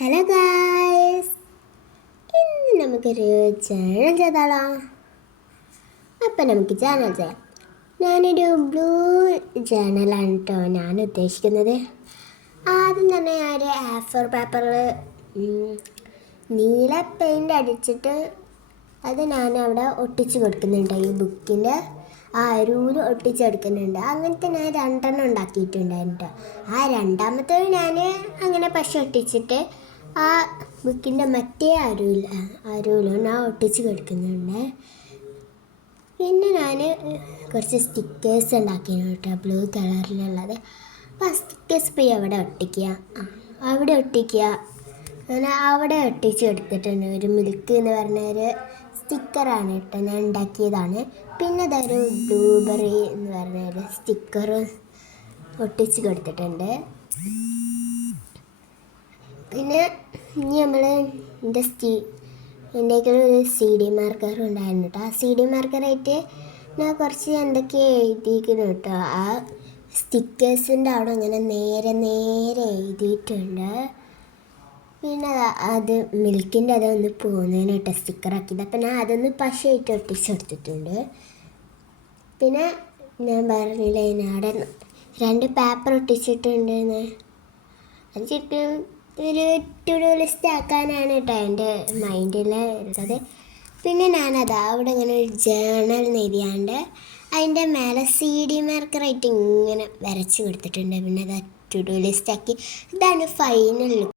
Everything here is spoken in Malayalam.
ഹലോ ഗായ്സ്, ഇന്ന് നമുക്കൊരു ജേണൽ ചെയ്താലോ? അപ്പം നമുക്ക് ജേണൽ ചെയ്യാം. ഞാനൊരു ബ്ലൂ ജേണലാണ് കേട്ടോ ഞാൻ ഉദ്ദേശിക്കുന്നത്. ആദ്യം തന്നെ ഞാൻ A4 പേപ്പറിൽ നീല പെയിൻ്റ് അടിച്ചിട്ട് അത് ഞാൻ അവിടെ ഒട്ടിച്ച് കൊടുക്കുന്നുണ്ട്. ഈ ബുക്കിൻ്റെ ആ അരൂല് ഒട്ടിച്ചെടുക്കുന്നുണ്ട്. അങ്ങനത്തെ ഞാൻ 2 ഉണ്ടാക്കിയിട്ടുണ്ടായിരുന്നു. ആ രണ്ടാമത്തെ ഞാൻ അങ്ങനെ പശ ഒട്ടിച്ചിട്ട് ആ ബുക്കിൻ്റെ മറ്റേ അരൂലും ഞാൻ ഒട്ടിച്ച് കൊടുക്കുന്നുണ്ട്. പിന്നെ ഞാൻ കുറച്ച് സ്റ്റിക്കേഴ്സ് ഉണ്ടാക്കിയിരുന്നു കേട്ടോ, ബ്ലൂ കളറിലുള്ളത്. അപ്പോൾ ആ സ്റ്റിക്കേഴ്സ് പോയി അവിടെ ഒട്ടിക്കുക, അവിടെ ഒട്ടിക്കുക. അങ്ങനെ അവിടെ ഒട്ടിച്ച് എടുത്തിട്ടുണ്ട്. ഒരു മിൽക്ക് എന്ന് പറഞ്ഞൊരു സ്റ്റിക്കറാണ് കേട്ടോ, ഞാൻ ഉണ്ടാക്കിയതാണ്. പിന്നെ അതൊരു ബ്ലൂബെറി എന്ന് പറഞ്ഞൊരു സ്റ്റിക്കർ ഒട്ടിച്ച് കൊടുത്തിട്ടുണ്ട്. പിന്നെ ഇനി നമ്മൾ എൻ്റെ ഒരു CD മാർക്കർ ഉണ്ടായിരുന്നു കേട്ടോ. ആ CD മാർക്കറായിട്ട് ഞാൻ കുറച്ച് എന്തൊക്കെ എഴുതിയിരിക്കുന്നു കേട്ടോ. ആ സ്റ്റിക്കേഴ്സിൻ്റെ അവിടെ അങ്ങനെ നേരെ എഴുതിയിട്ടുണ്ട്. പിന്നെ അത് മിൽക്കിൻ്റെ അതൊന്ന് പോകുന്നതിന് കേട്ടോ സ്റ്റിക്കറാക്കിയത്. അപ്പം ഞാൻ അതൊന്ന് പശയായിട്ട് ഒട്ടിച്ചെടുത്തിട്ടുണ്ട്. പിന്നെ ഞാൻ പറഞ്ഞില്ലേ, അവിടെ 2 പേപ്പർ ഒട്ടിച്ചിട്ടുണ്ടെന്ന്. അത് ശരിക്കും ഒരു ടു ഡു ലിസ്റ്റ് ആക്കാനാണ് കേട്ടോ എൻ്റെ മൈൻഡിൽ ഉള്ളത്. പിന്നെ ഞാനത് അവിടെ ഇങ്ങനെ ഒരു ജേണൽ എഴുതിയാണ്ട് അതിൻ്റെ മേലെ CD മാർക്കറായിട്ട് ഇങ്ങനെ വരച്ച് കൊടുത്തിട്ടുണ്ട്. പിന്നെ അത് ടു ഡു ലിസ്റ്റ് ആക്കി. ഇതാണ് ഫൈനൽ ലുക്ക്.